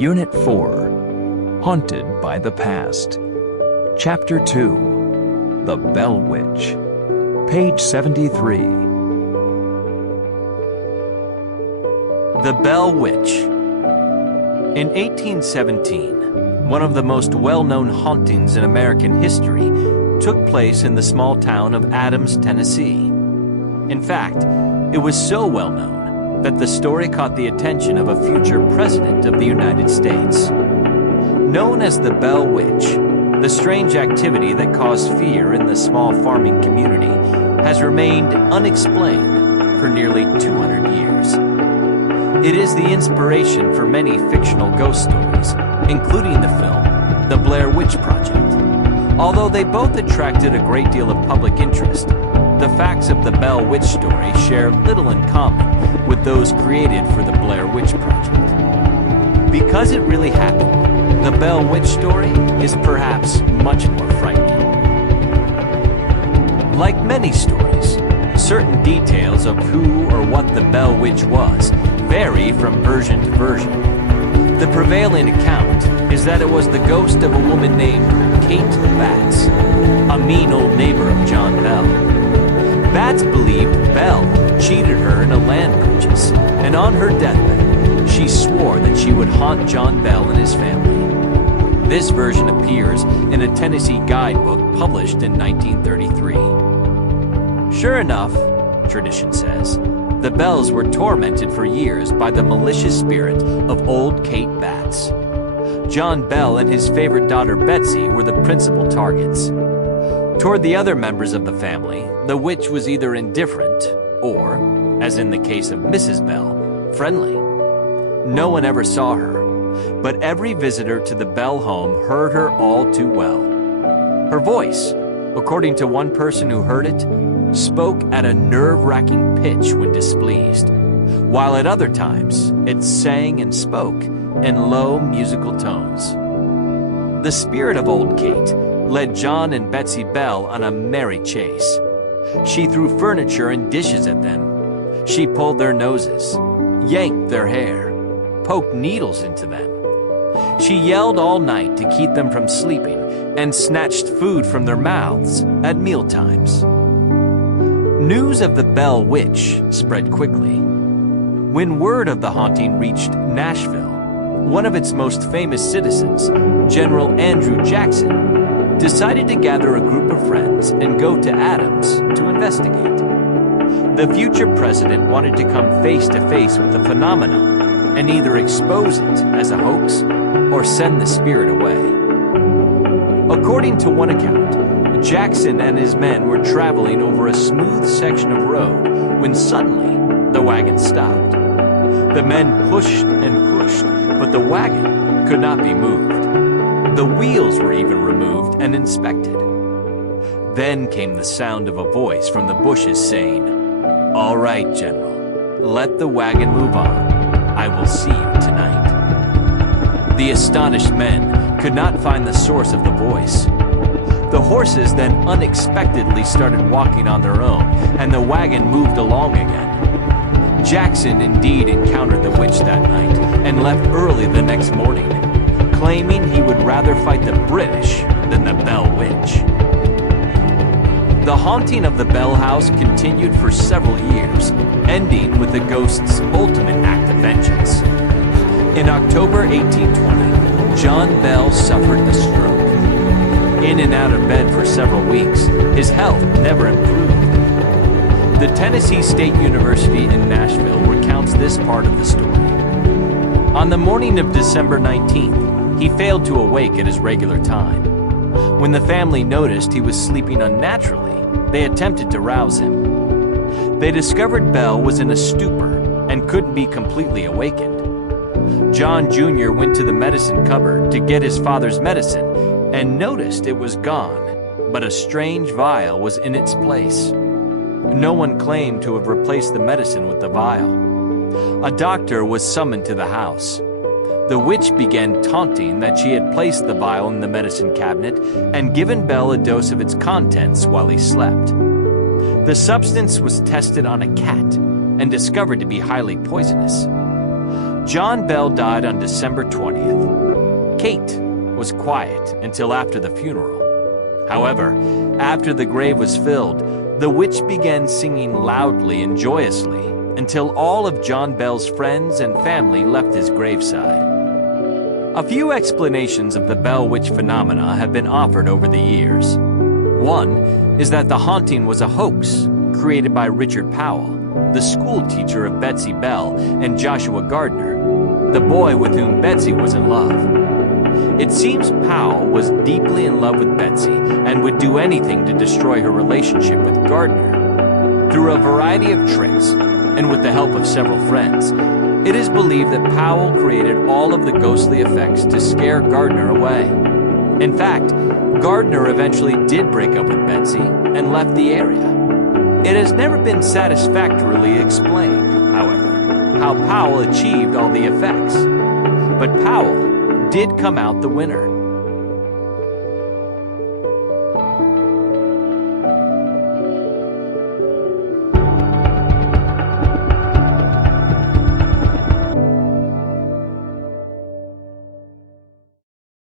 Unit 4, Haunted by the Past. Chapter 2, The Bell Witch. Page 73. The Bell Witch. In 1817, one of the most well-known hauntings in American history took place in the small town of Adams, Tennessee. In fact, it was so well-known that the story caught the attention of a future president of the United States. Known as the Bell Witch, the strange activity that caused fear in the small farming community has remained unexplained for nearly 200 years. It is the inspiration for many fictional ghost stories, including the film The Blair Witch Project. Although they both attracted a great deal of public interest, the facts of the Bell Witch story share little in common with those created for the Blair Witch Project. Because it really happened, the Bell Witch story is perhaps much more frightening. Like many stories, certain details of who or what the Bell Witch was vary from version to version. The prevailing account is that it was the ghost of a woman named Kate Batts, a mean old neighbor of John Bell. Batts believed Bell cheated her in a land purchase, and on her deathbed, she swore that she would haunt John Bell and his family. This version appears in a Tennessee guidebook published in 1933. Sure enough, tradition says, the Bells were tormented for years by the malicious spirit of old Kate Batts. John Bell and his favorite daughter Betsy were the principal targets. Toward the other members of the family, the witch was either indifferent or, as in the case of Mrs. Bell, friendly. No one ever saw her, but every visitor to the Bell home heard her all too well. Her voice, according to one person who heard it, spoke at a nerve-wracking pitch when displeased, while at other times it sang and spoke in low musical tones. The spirit of old Kate led John and Betsy Bell on a merry chase. She threw furniture and dishes at them. She pulled their noses, yanked their hair, poked needles into them. She yelled all night to keep them from sleeping and snatched food from their mouths at mealtimes. News of the Bell Witch spread quickly. When word of the haunting reached Nashville, one of its most famous citizens, General Andrew Jackson, decided to gather a group of friends and go to Adams to investigate. The future president wanted to come face to face with the phenomenon and either expose it as a hoax or send the spirit away. According to one account, Jackson and his men were traveling over a smooth section of road when suddenly the wagon stopped. The men pushed and pushed, but the wagon could not be moved. The wheels were even removed and inspected. Then came the sound of a voice from the bushes saying, "All right, General, let the wagon move on. I will see you tonight." The astonished men could not find the source of the voice. The horses then unexpectedly started walking on their own, and the wagon moved along again. Jackson indeed encountered the witch that night and left early the next morning, claiming he would rather fight the British than the Bell Witch. The haunting of the Bell House continued for several years, ending with the ghost's ultimate act of vengeance. In October 1820, John Bell suffered a stroke. In and out of bed for several weeks, his health never improved. The Tennessee State University in Nashville recounts this part of the story. On the morning of December 19th, he failed to awake at his regular time. When the family noticed he was sleeping unnaturally, they attempted to rouse him. They discovered Bell was in a stupor and couldn't be completely awakened. John Jr. went to the medicine cupboard to get his father's medicine and noticed it was gone, but a strange vial was in its place. No one claimed to have replaced the medicine with the vial. A doctor was summoned to the house. The witch began taunting that she had placed the vial in the medicine cabinet and given Bell a dose of its contents while he slept. The substance was tested on a cat and discovered to be highly poisonous. John Bell died on December 20th. Kate was quiet until after the funeral. However, after the grave was filled, the witch began singing loudly and joyously until all of John Bell's friends and family left his graveside. A few explanations of the Bell Witch phenomena have been offered over the years. One is that the haunting was a hoax created by Richard Powell, the school teacher of Betsy Bell and Joshua Gardner, the boy with whom Betsy was in love. It seems Powell was deeply in love with Betsy and would do anything to destroy her relationship with Gardner. Through a variety of tricks, and with the help of several friends, it is believed that Powell created all of the ghostly effects to scare Gardner away. In fact, Gardner eventually did break up with Betsy and left the area. It has never been satisfactorily explained, however, how Powell achieved all the effects. But Powell did come out the winner.